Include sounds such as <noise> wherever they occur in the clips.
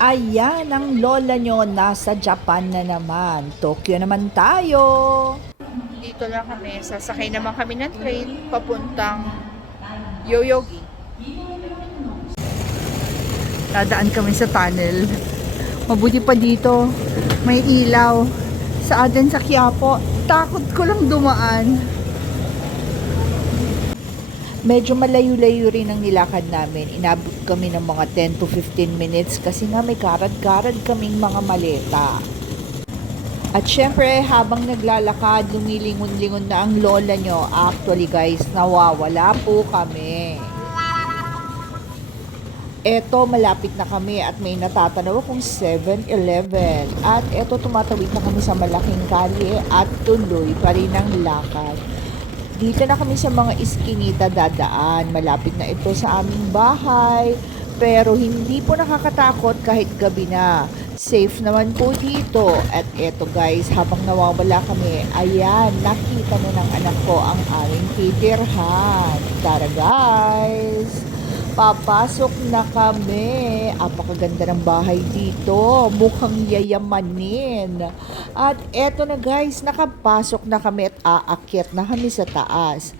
Ayan ang lola nyo nasa Japan na naman. Tokyo naman tayo. Dito lang kami. Sasakay naman kami ng train papuntang Yoyogi. Dadaan kami sa tunnel. Mabuti pa dito. May ilaw. Sa atin sa Quiapo. Takot ko lang dumaan. Medyo malayo-layo rin ang nilakad namin. Inabot kami ng mga 10 to 15 minutes kasi nga may karad-karad kaming mga maleta. At syempre, habang naglalakad, lumilingon-lingon na ang lola nyo. Actually guys, nawawala po kami. Eto, malapit na kami at may natatanaw akong 7-Eleven. At eto, tumatawid na kami sa malaking kalye at tuloy pa rin ang lakad. Dito na kami sa mga iskinita dadaan. Malapit na ito sa aming bahay. Pero hindi po nakakatakot kahit gabi na. Safe naman po dito. At eto guys, habang nawawala kami, ayan, nakita na ng anak ko ang aming titirhan. Tara guys! Papasok na kami. Apakaganda ng bahay dito. Mukhang yayamanin. At eto na guys, nakapasok na kami at aakyat na kami sa taas.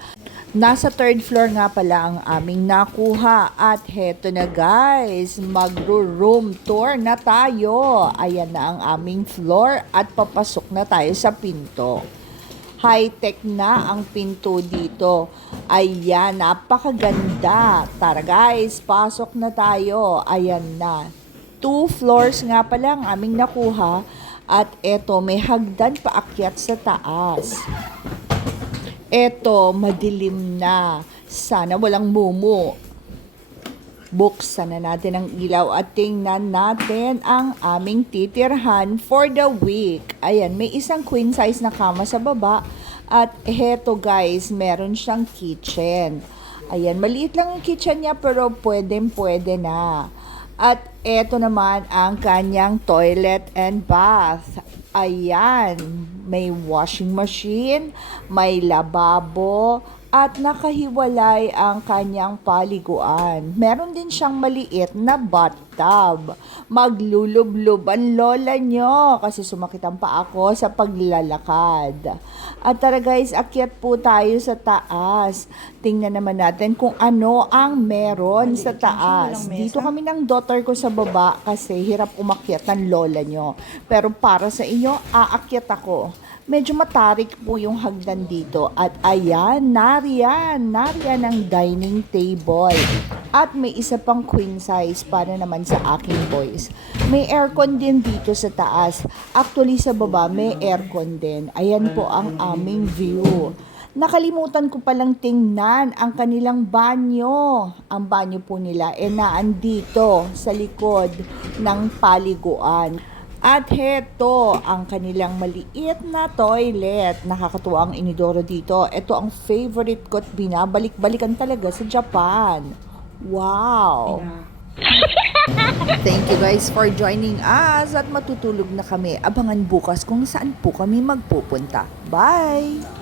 Nasa third floor nga pala ang aming nakuha. At heto na guys, magro-room tour na tayo. Ayan na ang aming floor at papasok na tayo sa pinto high-tech na ang pinto dito. Ayan, napakaganda. Tara guys, pasok na tayo. Ayan na. Two floors nga pala ang aming nakuha. At eto, may hagdan paakyat sa taas. Eto, madilim na. Sana walang mumu. Buksan na natin ang ilaw at tingnan natin ang aming titirhan for the week. Ayan, may isang queen size na kama sa baba. At heto guys, meron siyang kitchen. Ayan, maliit lang ang kitchen niya pero pwede pwede na. At eto naman ang kanyang toilet and bath. Ayan, may washing machine, may lababo, at nakahiwalay ang kanyang paliguan. Meron din siyang maliit na bathtub. Maglulublob ang lola nyo kasi sumakit ang paa ko sa paglalakad. At tara guys, akyat po tayo sa taas. Tingnan naman natin kung ano ang meron sa taas. Dito kami ng daughter ko sa baba kasi hirap umakyat ng lola nyo. Pero para sa inyo, aakyat ako medyo matarik po yung hagdan dito. At ayan, nariyan, nariyan ang dining table. At may isa pang queen size para naman sa aking boys. May aircon din dito sa taas. Actually sa baba may aircon din. Ayan po ang aming view. Nakalimutan ko palang tingnan ang kanilang banyo. Ang banyo po nila e naandito sa likod ng paliguan. At heto, ang kanilang maliit na toilet. Nakakatuwa ang inidoro dito. Ito ang favorite ko at binabalik-balikan talaga sa Japan. Wow! <laughs> Thank you guys for joining us at matutulog na kami. Abangan bukas kung saan po kami magpupunta. Bye!